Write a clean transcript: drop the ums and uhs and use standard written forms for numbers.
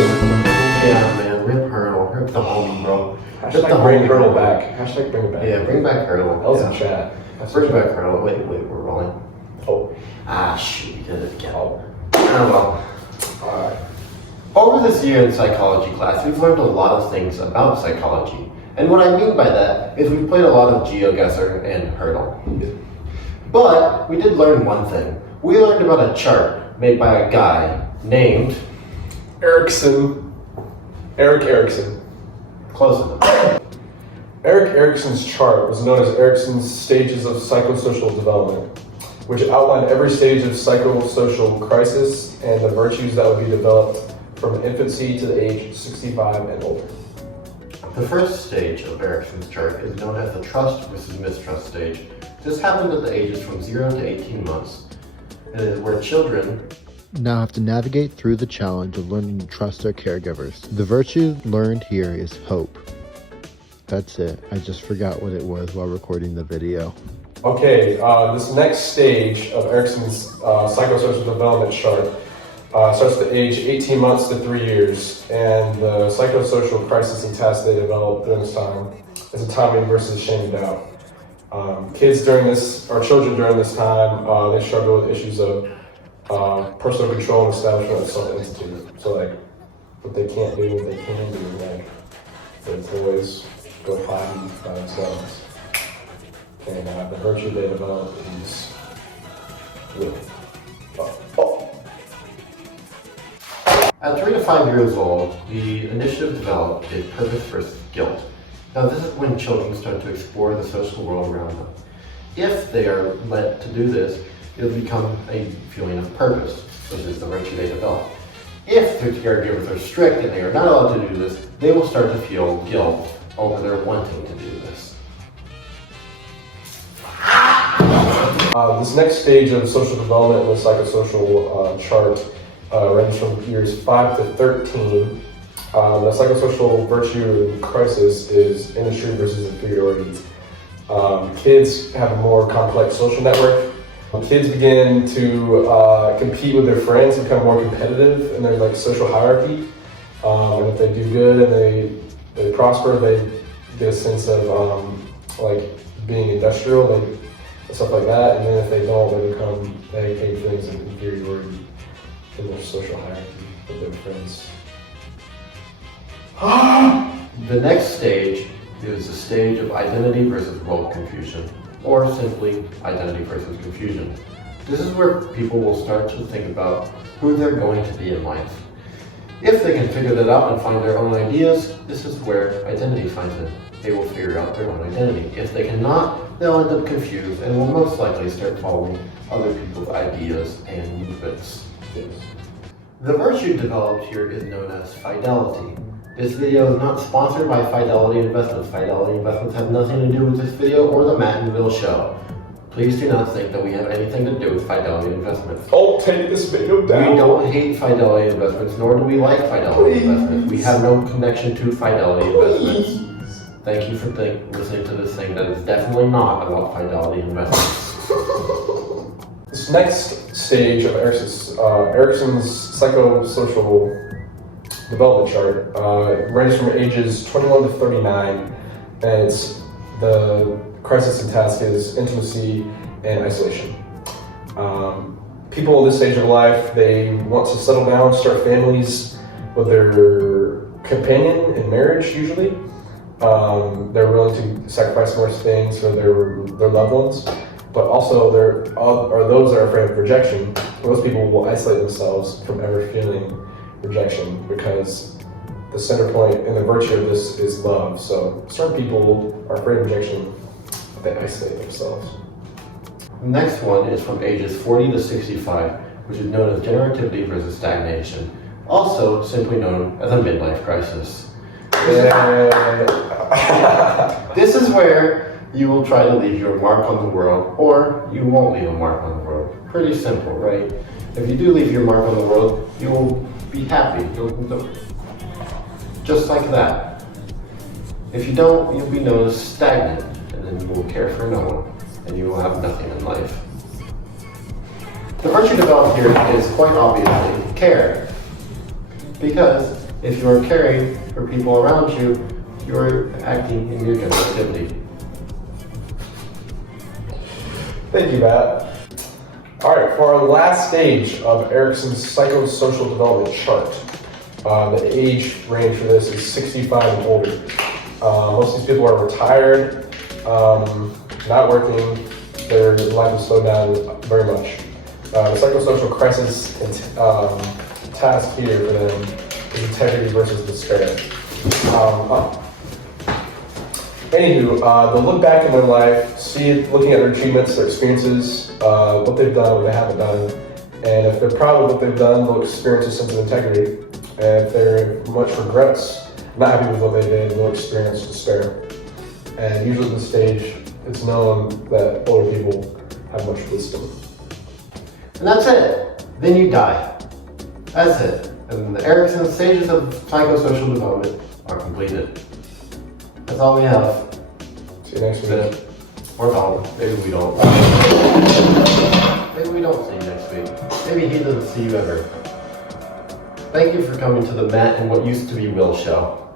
Yeah, man, rip Hurdle. Rip the homie, bro. Rip the Hashtag bring homie, Hurdle bro. back. Hashtag bring it back. Yeah, bring back Hurdle. That was yeah. in chat. Bring back Hurdle. Wait, we're rolling. Oh. Ah, shoot, we did it again. Oh. Oh, well. Alright. Over this year in psychology class, we've learned a lot of things about psychology. And what I mean by that is we've played a lot of GeoGuessr and Hurdle. But we did learn one thing. We learned about a chart made by a guy named Erik Erikson. Close enough. Erik Erikson's chart was known as Erikson's stages of psychosocial development, which outlined every stage of psychosocial crisis and the virtues that would be developed from infancy to the age 65 and older. The first stage of Erikson's chart is known as the trust versus mistrust stage. This happened at the ages from 0 to 18 months. It is where children now have to navigate through the challenge of learning to trust their caregivers. The virtue learned here is hope. That's it. I just forgot what it was while recording the video. Okay, this next stage of Erikson's psychosocial development chart starts at age 18 months to 3 years, and the psychosocial crisis and tasks they develop during this time is autonomy versus shame and doubt. Children during this time, they struggle with issues of personal control and establishment of self-institute. So like, what they can't do, what they can do, like the boys go potty by themselves. And the virtue they develop is will. At 3 to 5 years old, the initiative developed a purpose versus guilt. Now this is when children start to explore the social world around them. If they are let to do this, it'll become a feeling of purpose, which is the virtue they develop. If their caregivers are strict and they are not allowed to do this, they will start to feel guilt over their wanting to do this. This next stage of social development in the psychosocial chart ranges from years 5 to 13. The psychosocial virtue crisis is industry versus inferiority. Kids have a more complex social network. Kids begin to compete with their friends, become more competitive in their like social hierarchy. And if they do good and they prosper, they get a sense of like being industrial, stuff like that. And then if they don't, they gain feelings of inferiority in their social hierarchy with their friends. The next stage is the stage of identity versus role confusion, or simply identity versus confusion. This is where people will start to think about who they're going to be in life. If they can figure that out and find their own ideas, this is where identity finds them. They will figure out their own identity. If they cannot, they'll end up confused and will most likely start following other people's ideas and movements. The virtue developed here is known as fidelity. This video is not sponsored by Fidelity Investments. Fidelity Investments have nothing to do with this video or the Mattonville show. Please do not think that we have anything to do with Fidelity Investments. Oh, take this video down. We don't hate Fidelity Investments, nor do we like Fidelity Investments. We have no connection to Fidelity Investments. Thank you for listening to this thing that is definitely not about Fidelity Investments. This next stage of Erikson's psychosocial development chart ranges from ages 21 to 39, and the crisis and task is intimacy and isolation. People in this stage of life, they want to settle down, start families with their companion in marriage usually. They're willing to sacrifice more things for their loved ones, but also there are those that are afraid of rejection. Those people will isolate themselves from ever feeling rejection because the center point and the virtue of this is love. So certain people are afraid of rejection, but they isolate themselves. The next one is from ages 40 to 65, which is known as generativity versus stagnation, also simply known as a midlife crisis. This is where you will try to leave your mark on the world, or you won't leave a mark on the world. Pretty simple, right? If you do leave your mark on the world, you will be happy. Just like that. If you don't, you'll be known as stagnant, and then you will care for no one, and you will have nothing in life. The virtue developed here is quite obviously care. Because If you are caring for people around you, you are acting in your general activity. Thank you, Matt. All right, for our last stage of Erickson's psychosocial development chart, the age range for this is 65 and older. Most of these people are retired, not working, their life has slowed down very much. The psychosocial crisis task here for them is integrity versus despair. Anywho, they'll look back in their life, looking at their achievements, their experiences, what they've done, what they haven't done, and if they're proud of what they've done, they'll experience a sense of integrity. And if they're much regrets, not happy with what they did, they'll experience despair. And usually at this stage, it's known that older people have much wisdom. And that's it. Then you die. That's it. And the Erickson stages of psychosocial development are completed. That's all we have. See you next week. That's it. Or don't. Maybe we don't. Maybe we don't see you next week. Maybe he doesn't see you ever. Thank you for coming to the Matt and What Used to Be Will show.